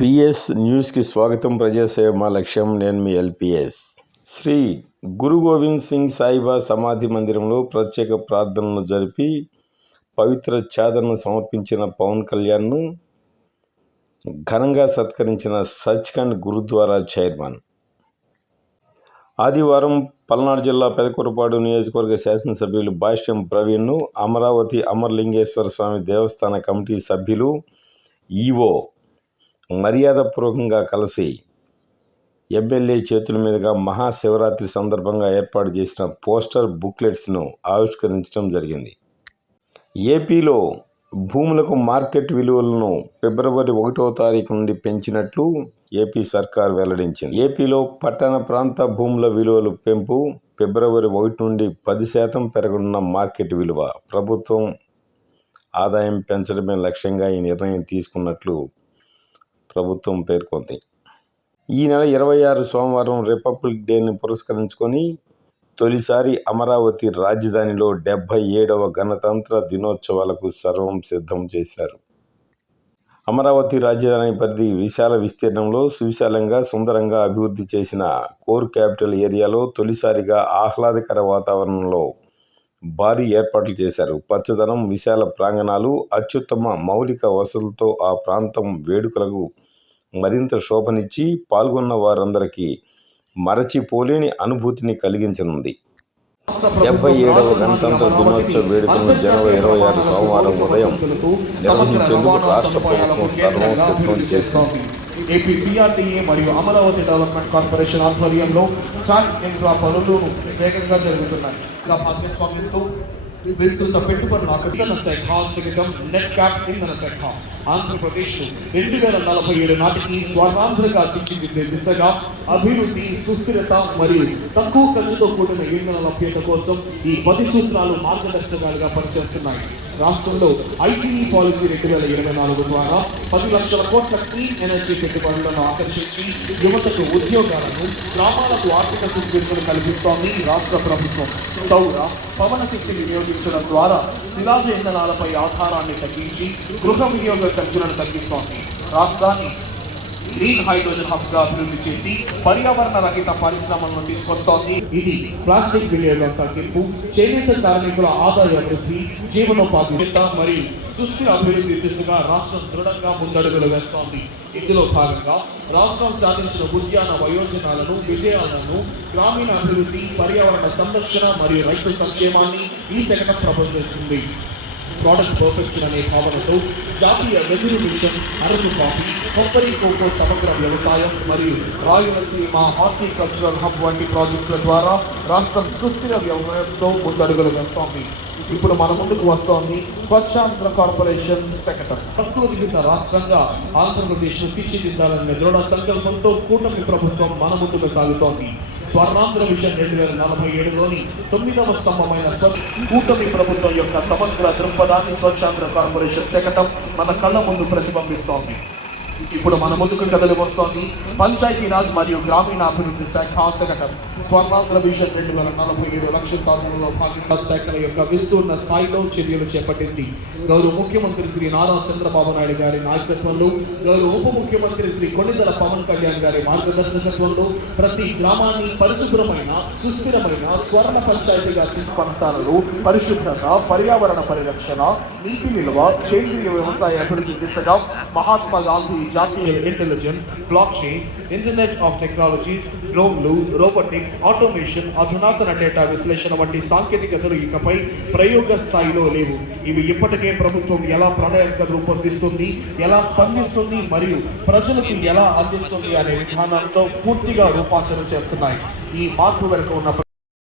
PS న్యూస్కి స్వాగతం ప్రజాసేవ మా లక్ష్యం నేను మీ ఎల్పిఎస్. శ్రీ గురు గోవింద్ సింగ్ సాయిబా సమాధి మందిరంలో ప్రత్యేక ప్రార్థనలు జరిపి పవిత్ర ఛాదనను సమర్పించిన పవన్ కళ్యాణ్ను ఘనంగా సత్కరించిన సచ్ఖండ్ గురుద్వారా చైర్మన్. ఆదివారం పల్నాడు జిల్లా పెదకూరపాడు నియోజకవర్గ శాసనసభ్యులు భాష్యం ప్రవీణ్ను అమరావతి అమరలింగేశ్వర స్వామి దేవస్థాన కమిటీ సభ్యులు ఈవో మర్యాదపూర్వకంగా కలిసి ఎమ్మెల్యే చేతుల మీదుగా మహాశివరాత్రి సందర్భంగా ఏర్పాటు చేసిన పోస్టర్ బుక్లెట్స్ను ఆవిష్కరించడం జరిగింది. ఏపీలో భూములకు మార్కెట్ విలువలను ఫిబ్రవరి ఒకటో తారీఖు నుండి పెంచినట్లు ఏపీ సర్కార్ వెల్లడించింది. ఏపీలో పట్టణ ప్రాంత భూముల విలువలు పెంపు ఫిబ్రవరి ఒకటి నుండి పది శాతం పెరగనున్న మార్కెట్ విలువ ప్రభుత్వం ఆదాయం పెంచడమే లక్ష్యంగా ఈ నిర్ణయం తీసుకున్నట్లు ప్రభుత్వం పేర్కొంది. ఈ నెల ఇరవై ఆరు సోమవారం రిపబ్లిక్ డేని పురస్కరించుకొని తొలిసారి అమరావతి రాజధానిలో డెబ్భై ఏడవ గణతంత్ర దినోత్సవాలకు సర్వం సిద్ధం చేశారు. అమరావతి రాజధాని పరిధి విశాల విస్తీర్ణంలో సువిశాలంగా సుందరంగా అభివృద్ధి చేసిన కోర్ క్యాపిటల్ ఏరియాలో తొలిసారిగా ఆహ్లాదకర వాతావరణంలో భారీ ఏర్పాట్లు చేశారు. పచ్చదనం విశాల ప్రాంగణాలు అత్యుత్తమ మౌలిక వసతులతో ఆ ప్రాంతం వేడుకలకు మరింత శోభనిచ్చి పాల్గొన్న వారందరికీ మరచిపోలేని అనుభూతిని కలిగించనుంది. డెబ్బై ఏడవ గణతంత్ర దినోత్సవ వేడుకలను జనవరి ఇరవై ఆరు సోమవారం ఉదయం నిర్వహించేందుకు రాష్ట్ర ప్రభుత్వం సర్వం సిద్ధం చేసింది. ఏపీ సిఆర్టీఏ మరియు అమరావతి డెవలప్మెంట్ కార్పొరేషన్ ఆధ్వర్యంలో ట్రాక్ ఇన్ఫ్రా పనులు వేగంగా జరుగుతున్నాయి. ఇలా భాగస్వామ్యంతో విస్తృత పెట్టుబడుల అక్కడ శాఖ శకటం నెట్ క్యాప్ ఇంధన శాఖ ఆంధ్రప్రదేశ్ రెండు వేల నలభై ఏడు నాటికి స్వాతంత్రంగా తీర్చిదిద్దే దిశగా అభివృద్ధి సుస్థిరత మరియు తక్కువ ఖర్చుతో కూడిన ఇంధన లభ్యత కోసం ఈ పది సూత్రాలు మార్గదర్శకాలుగా పనిచేస్తున్నాయి. రాష్ట్రంలో ఐసీఈ పాలసీ రెండు వేల ఇరవై నాలుగు ద్వారా పది లక్షల కోట్ల క్లీన్ ఎనర్జీ పెట్టుబడులను ఆకర్షించి యువతకు ఉద్యోగాలను గ్రామాలకు ఆర్థిక సుస్థిరతను కల్పిస్తోంది రాష్ట్ర ప్రభుత్వం. సౌర పవన శక్తి వినియోగించడం ద్వారా శిలాజ ఇంధనాలపై ఆధారాన్ని తగ్గించి గృహ వినియోగ ఖర్చులను తగ్గిస్తోంది. రాష్ట్రాన్ని గ్రీన్ హైడ్రోజన్ హబ్గా అభివృద్ధి చేసి పర్యావరణ రహిత పరిశ్రమలను తీసుకొస్తోంది. ఇది ప్లాస్టిక్ వినియోగం తగ్గింపు చేనేత కార్మికుల ఆదాయ వృద్ధి జీవనోపాధి మరియు సుస్థిర అభివృద్ధి దిశగా రాష్ట్రం దృఢంగా ముందడుగులు వేస్తోంది. ఇందులో భాగంగా రాష్ట్రం సాధించిన ఉద్యాన వయోజనాలను విజయాలను గ్రామీణ అభివృద్ధి పర్యావరణ సంరక్షణ మరియు రైతు సంక్షేమాన్ని ఈ శకటం ప్రబోధిస్తుంది ప్రోడక్ట్ పర్ఫెక్షన్ అనే భావనతో జాతీయ వెదురు మిషన్ అరకు కాఫీ కొబ్బరి కోకో సమగ్ర వ్యవసాయం మరియు రాయలసీమ హార్టికల్చరల్ హబ్ వంటి ప్రాజెక్టుల ద్వారా రాష్ట్రం సుస్థిర వ్యవహారంతో ముందడుగులు వేస్తోంది. ఇప్పుడు మన ముందుకు వస్తోంది స్వచ్ఛాంధ్ర కార్పొరేషన్ శకటం ప్రకృతిత రాష్ట్రంగా ఆంధ్రప్రదేశ్ తీర్చిదిద్దాలనే దృఢ సంకల్పంతో కూటమి ప్రభుత్వం మన ముందుకు సాగుతోంది. స్వర్ణాంధ్ర విషయం రెండు వేల నలభై ఏడులోని తొమ్మిదవ స్తంభమైన కూటమి ప్రభుత్వం యొక్క సమగ్ర దృక్పథాన్ని స్వచ్ఛాంధ్ర కార్పొరేషన్ శకటం మన కళ్ళ ముందు ప్రతిబింబిస్తోంది. ఇప్పుడు మన ముందుకు కథలు వస్తోంది. పంచాయతీరాజ్ మరియు గ్రామీణాభివృద్ధి శాఖ ఆశకటం స్వర్ణాంధ్ర విజన్ రెండు వేల నలభై ఏడు లక్ష సాధనలో భాగంగా శాఖల యొక్క విస్తూర్ణ స్థాయిలో చర్యలు చేపట్టింది. గౌరవ ముఖ్యమంత్రి శ్రీ నారా చంద్రబాబు నాయుడు గారి నాయకత్వంలో గౌరవ ఉప ముఖ్యమంత్రి శ్రీ కొణిదల పవన్ కళ్యాణ్ గారి మార్గదర్శకత్వంలో ప్రతి గ్రామాన్ని పరిశుభ్రమైన సుస్థిరమైన స్వర్ణ పంచాయతీగా ప్రాంతాలలో పరిశుభ్రత పర్యావరణ పరిరక్షణ నీటి నిల్వ సేంద్రియ వ్యవసాయ అభివృద్ధి దిశగా మహాత్మా గాంధీ జాతీయ intelligence blockchain internet of technologies డ్రోన్లు రోబోటిక్స్ ఆటోమేషన్ అధునాతన డేటా విశ్లేషణ వంటి సాంకేతికతలు ఇకపై ప్రయోగ స్థాయిలో లేవు. ఇవి ఇప్పటికే ప్రభుత్వం ఎలా ప్రణాళిక రూపొందిస్తుంది ఎలా స్పందిస్తుంది మరియు ప్రజలకు ఎలా అందిస్తుంది అనే విధానంతో పూర్తిగా రూపాంతరం చేస్తున్నాయి. ఈ మార్పు వెనుక ఉన్న